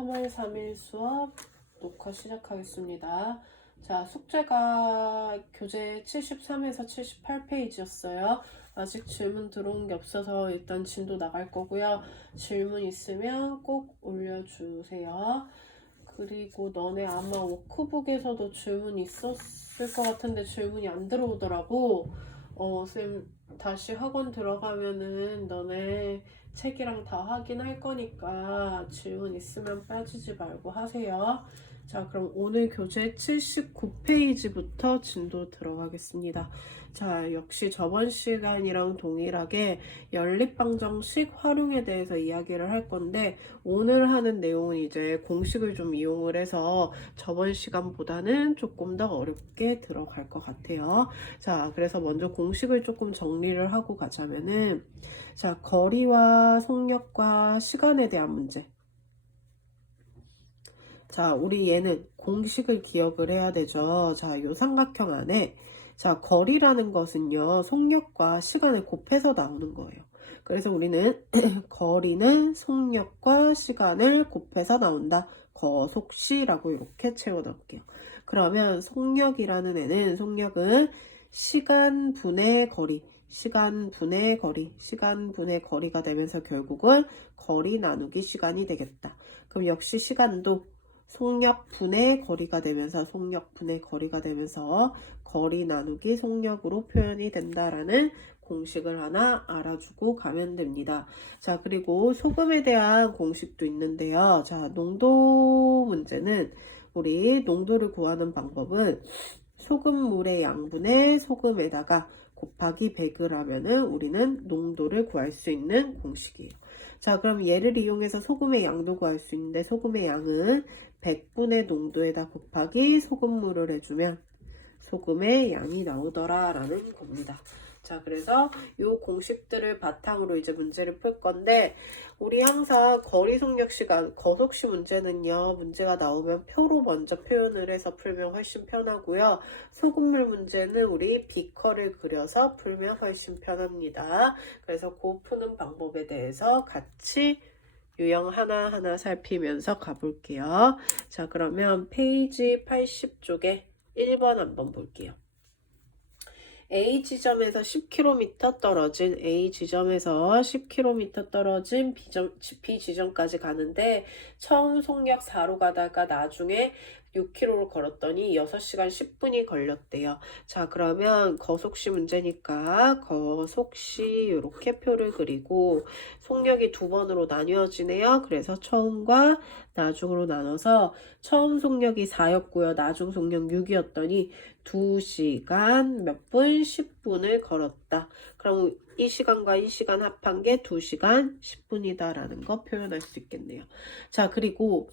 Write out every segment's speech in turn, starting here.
3월 3일 수업 녹화 시작하겠습니다. 자, 숙제가 교재 73에서 78페이지였어요. 아직 질문 들어온 게 없어서 일단 진도 나갈 거고요. 질문 있으면 꼭 올려주세요. 그리고 너네 아마 워크북에서도 질문 있었을 것 같은데 질문이 안 들어오더라고. 쌤 다시 학원 들어가면은 너네 책이랑 다 확인할 거니까 질문 있으면 빠지지 말고 하세요. 자, 그럼 오늘 교재 79페이지부터 진도 들어가겠습니다. 자, 역시 저번 시간이랑 동일하게 연립방정식 활용에 대해서 이야기를 할 건데, 오늘 하는 내용은 이제 공식을 좀 이용을 해서 저번 시간보다는 조금 더 어렵게 들어갈 것 같아요. 자, 그래서 먼저 공식을 조금 정리를 하고 가자면은, 자, 거리와 속력과 시간에 대한 문제. 자, 우리 얘는 공식을 기억을 해야 되죠. 자, 요 삼각형 안에 자, 거리라는 것은요, 속력과 시간을 곱해서 나오는 거예요. 그래서 우리는 거리는 속력과 시간을 곱해서 나온다. 거속시라고 이렇게 채워 넣을게요. 그러면 속력은 시간 분의 거리, 시간 분의 거리가 되면서 결국은 거리 나누기 시간이 되겠다. 그럼 역시 시간도 속력 분의 거리가 되면서 거리 나누기 속력으로 표현이 된다라는 공식을 하나 알아주고 가면 됩니다. 자, 그리고 소금에 대한 공식도 있는데요. 자, 농도 문제는 우리 농도를 구하는 방법은 소금물의 양분의 소금에다가 곱하기 100을 하면은 우리는 농도를 구할 수 있는 공식이에요. 자, 그럼 얘를 이용해서 소금의 양도 구할 수 있는데 소금의 양은 100분의 농도에다 곱하기 소금물을 해주면 소금의 양이 나오더라 라는 겁니다. 자, 그래서 이 공식들을 바탕으로 이제 문제를 풀 건데, 우리 항상 거리 속력 시간 거속시 문제는요, 문제가 나오면 표로 먼저 표현을 해서 풀면 훨씬 편하고요. 소금물 문제는 우리 비커를 그려서 풀면 훨씬 편합니다. 그래서 그 푸는 방법에 대해서 같이 유형 하나하나 살피면서 가볼게요. 자, 그러면 페이지 80쪽에 1번 한번 볼게요. A 지점에서 10km 떨어진 B 지점까지 가는데 처음 속력 4로 가다가 나중에 6km로 걸었더니 6시간 10분이 걸렸대요. 자, 그러면 거속시 문제니까 거속시 이렇게 표를 그리고 속력이 두 번으로 나뉘어지네요. 그래서 처음과 나중으로 나눠서 처음 속력이 4였고요. 나중 속력 6이었더니 2시간 몇 분? 10분을 걸었다. 그럼 이 시간과 이 시간 합한 게 2시간 10분이다 라는 거 표현할 수 있겠네요. 자, 그리고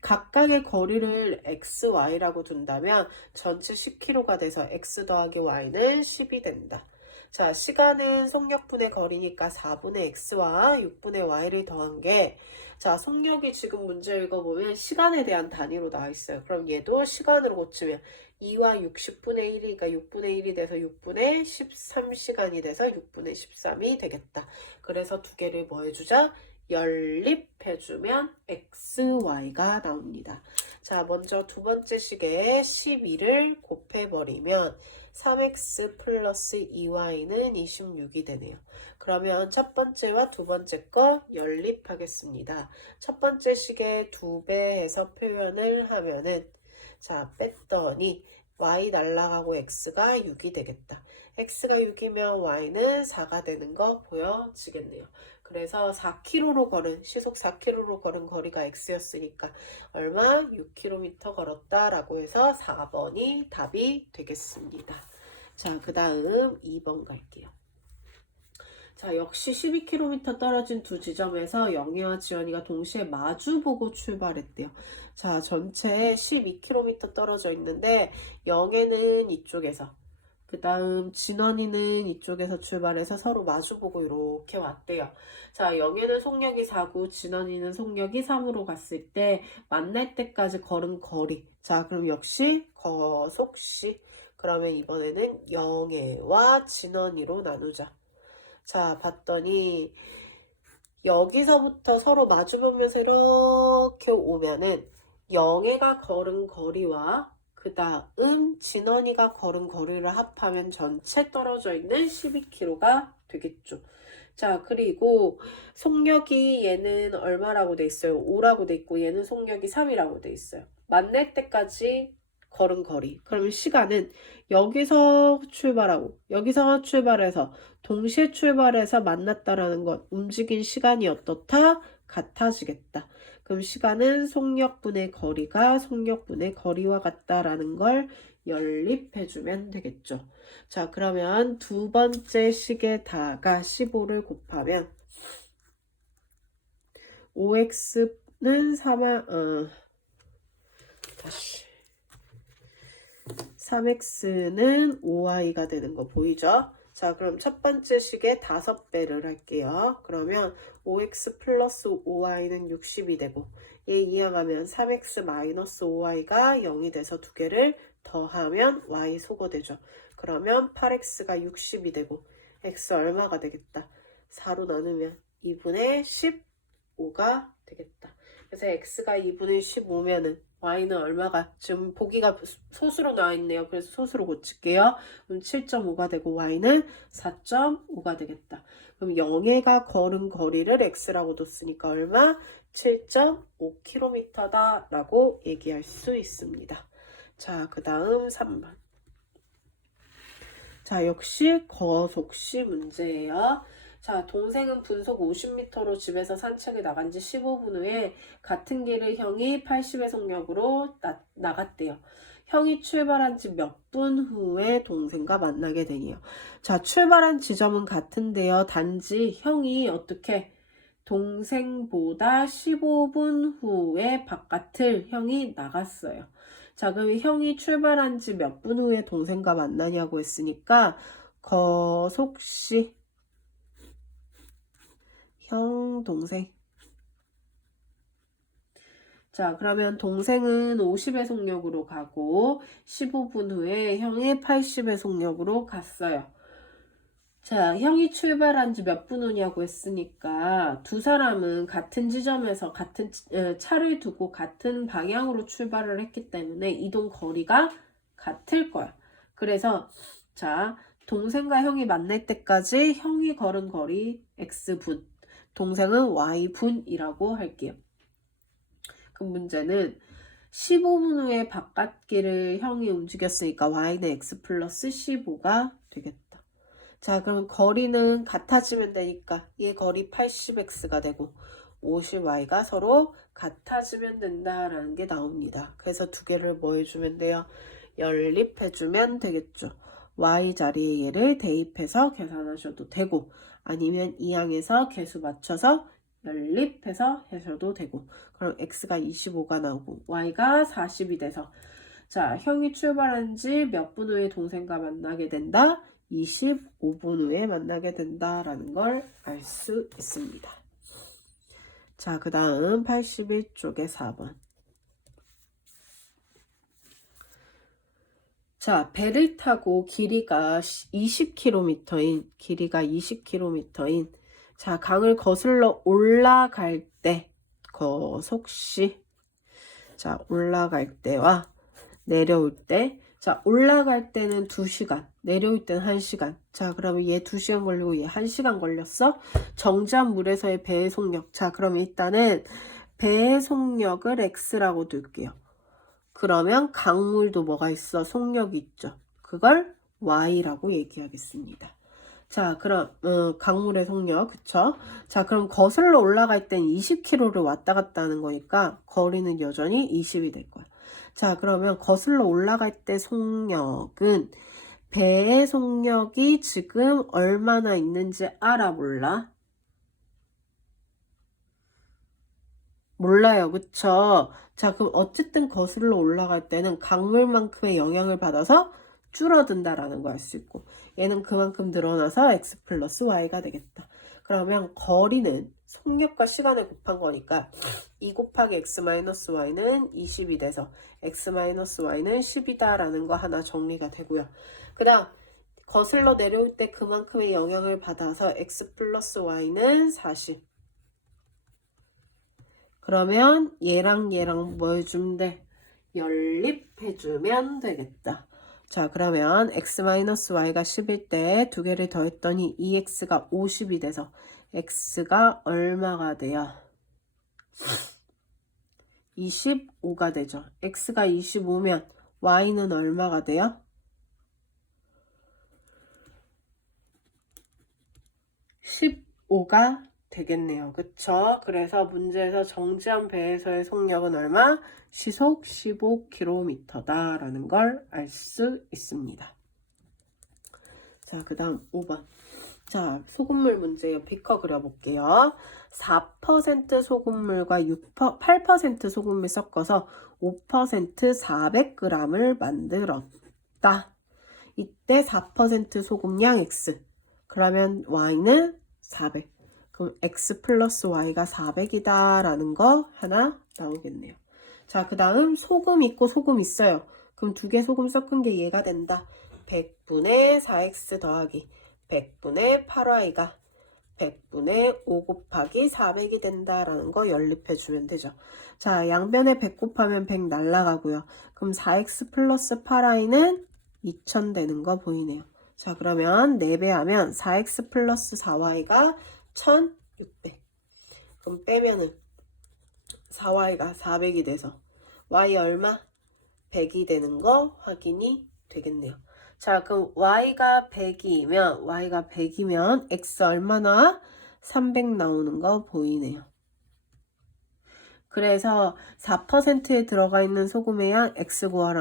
각각의 거리를 x, y라고 둔다면 전체 10km가 돼서 x 더하기 y는 10이 된다. 자, 시간은 속력분의 거리니까 4분의 x와 6분의 y를 더한 게, 자, 속력이 지금 문제 읽어보면 시간에 대한 단위로 나와 있어요. 그럼 얘도 시간으로 고치면 2와 60분의 1이니까 6분의 1이 돼서 6분의 13시간이 돼서 6분의 13이 되겠다. 그래서 두 개를 뭐 해주자? 연립해주면 XY가 나옵니다. 자, 먼저 두 번째 식에 12를 곱해버리면 3X 플러스 2Y는 26이 되네요. 그러면 첫 번째와 두 번째 거 연립하겠습니다. 첫 번째 식에 2배 해서 표현을 하면은, 자, 뺐더니 Y 날라가고 X가 6이 되겠다. X가 6이면 Y는 4가 되는 거 보여지겠네요. 그래서 4km로 걸은, 시속 4km로 걸은 거리가 X였으니까 얼마? 6km 걸었다라고 해서 4번이 답이 되겠습니다. 자, 그 다음 2번 갈게요. 자, 역시 12km 떨어진 두 지점에서 영희와 지연이가 동시에 마주보고 출발했대요. 자, 전체 12km 떨어져 있는데 영애는 이쪽에서, 그 다음 진원이는 이쪽에서 출발해서 서로 마주보고 이렇게 왔대요. 자, 영애는 속력이 4고 진원이는 속력이 3으로 갔을 때 만날 때까지 걸은 거리. 자, 그럼 역시 거속시. 그러면 이번에는 영애와 진원이로 나누자. 자, 봤더니 여기서부터 서로 마주보면서 이렇게 오면은 영애가 걸은 거리와 그 다음 진원이가 걸은 거리를 합하면 전체 떨어져 있는 12km가 되겠죠. 자, 그리고 속력이 얘는 얼마라고 돼 있어요? 5라고 돼 있고 얘는 속력이 3이라고 돼 있어요. 만날 때까지 걸은 거리. 그러면 시간은 여기서 출발하고 여기서 출발해서 동시에 출발해서 만났다라는 것, 움직인 시간이 어떻다? 같아지겠다. 그럼 시간은 속력분의 거리가 속력분의 거리와 같다라는 걸 연립해주면 되겠죠. 자, 그러면 두 번째 식에다가 15를 곱하면 5x는 3x는 5y가 되는 거 보이죠? 자, 그럼 첫 번째 식에 5배를 할게요. 그러면 5x 플러스 5y는 60이 되고 얘 이항하면 3x 마이너스 5y가 0이 돼서 두 개를 더하면 y 소거되죠. 그러면 8x가 60이 되고 x 얼마가 되겠다? 4로 나누면 2분의 15가 되겠다. 그래서 x가 2분의 15면은 y는 얼마가? 지금 보기가 소수로 나와 있네요. 그래서 소수로 고칠게요. 그럼 7.5가 되고 y는 4.5가 되겠다. 그럼 영애가 걸은 거리를 x라고 뒀으니까 얼마? 7.5km다 라고 얘기할 수 있습니다. 자, 그 다음 3번. 자, 역시 거속시 문제예요. 자, 동생은 분속 50m로 집에서 산책을 나간 지 15분 후에 같은 길을 형이 80의 속력으로 나갔대요. 형이 출발한 지 몇 분 후에 동생과 만나게 되네요. 자, 출발한 지점은 같은데요. 단지 형이 어떻게 동생보다 15분 후에 바깥을 형이 나갔어요. 자, 그럼 형이 출발한 지 몇 분 후에 동생과 만나냐고 했으니까 거속시 형, 동생. 자, 그러면 동생은 50의 속력으로 가고 15분 후에 형이 80의 속력으로 갔어요. 자, 형이 출발한 지 몇 분 후냐고 했으니까 두 사람은 같은 지점에서 같은 차를 두고 같은 방향으로 출발을 했기 때문에 이동 거리가 같을 거야. 그래서 자, 동생과 형이 만날 때까지 형이 걸은 거리 x분, 동생은 y분이라고 할게요. 그 문제는 15분 후에 바깥길을 형이 움직였으니까 y는 x 플러스 15가 되겠다. 자, 그럼 거리는 같아지면 되니까 얘 거리 80x가 되고 50y가 서로 같아지면 된다라는 게 나옵니다. 그래서 두 개를 뭐 해주면 돼요? 연립해주면 되겠죠. y 자리에 얘를 대입해서 계산하셔도 되고 아니면 이항에서 개수 맞춰서 연립해서 하셔도 되고 그럼 x가 25가 나오고 y가 40이 돼서 자, 형이 출발한 지 몇 분 후에 동생과 만나게 된다? 25분 후에 만나게 된다라는 걸 알 수 있습니다. 자, 그 다음 81쪽의 4번. 자, 배를 타고 길이가 20km인 자, 강을 거슬러 올라갈 때 거속시 자, 올라갈 때와 내려올 때 자, 올라갈 때는 2시간, 내려올 때는 1시간. 자, 그러면 얘 2시간 걸리고 얘 1시간 걸렸어? 정지한 물에서의 배의 속력. 자, 그럼 일단은 배의 속력을 x라고 둘게요. 그러면 강물도 뭐가 있어? 속력이 있죠. 그걸 y라고 얘기하겠습니다. 자, 그럼 강물의 속력, 그쵸? 자, 그럼 거슬러 올라갈 땐 20km를 왔다 갔다 하는 거니까 거리는 여전히 20이 될 거야. 자, 그러면 거슬러 올라갈 때 속력은 배의 속력이 지금 얼마나 있는지 알아, 몰라? 몰라요, 그쵸? 자, 그럼 어쨌든 거슬러 올라갈 때는 강물만큼의 영향을 받아서 줄어든다라는 거 알 수 있고 얘는 그만큼 늘어나서 x 플러스 y가 되겠다. 그러면 거리는 속력과 시간을 곱한 거니까 2 곱하기 x 마이너스 y는 20이 돼서 x 마이너스 y는 10이다 라는 거 하나 정리가 되고요. 그 다음 거슬러 내려올 때 그만큼의 영향을 받아서 x 플러스 y는 40 그러면 얘랑 뭐 해주면 돼? 연립해주면 되겠다. 자, 그러면 x-y가 10일 때 두 개를 더했더니 2x가 50이 돼서 x가 얼마가 돼요? 25가 되죠. x가 25면 y는 얼마가 돼요? 15가 되겠네요. 그쵸? 그래서 문제에서 정지한 배에서의 속력은 얼마? 시속 15km다 라는 걸 알 수 있습니다. 자, 그 다음 5번. 자, 소금물 문제요. 비커 그려볼게요. 4% 소금물과 8% 소금물 섞어서 5% 400g을 만들었다. 이때 4% 소금량 X. 그러면 Y는 400. 그럼 X 플러스 Y가 400이다 라는 거 하나 나오겠네요. 자, 그 다음 소금 있고 소금 있어요. 그럼 두 개 소금 섞은 게 얘가 된다. 100분의 4X 더하기 100분의 8Y가 100분의 5 곱하기 400이 된다라는 거 연립해주면 되죠. 자, 양변에 100 곱하면 100 날라가고요. 그럼 4X 플러스 8Y는 2000 되는 거 보이네요. 자, 그러면 4배 하면 4X 플러스 4Y가 1600. 그럼 빼면은 4Y가 400이 돼서 Y 얼마? 100이 되는 거 확인이 되겠네요. 자, 그럼 Y가 100이면 X 얼마나? 300 나오는 거 보이네요. 그래서 4%에 들어가 있는 소금의 양 X 구하라.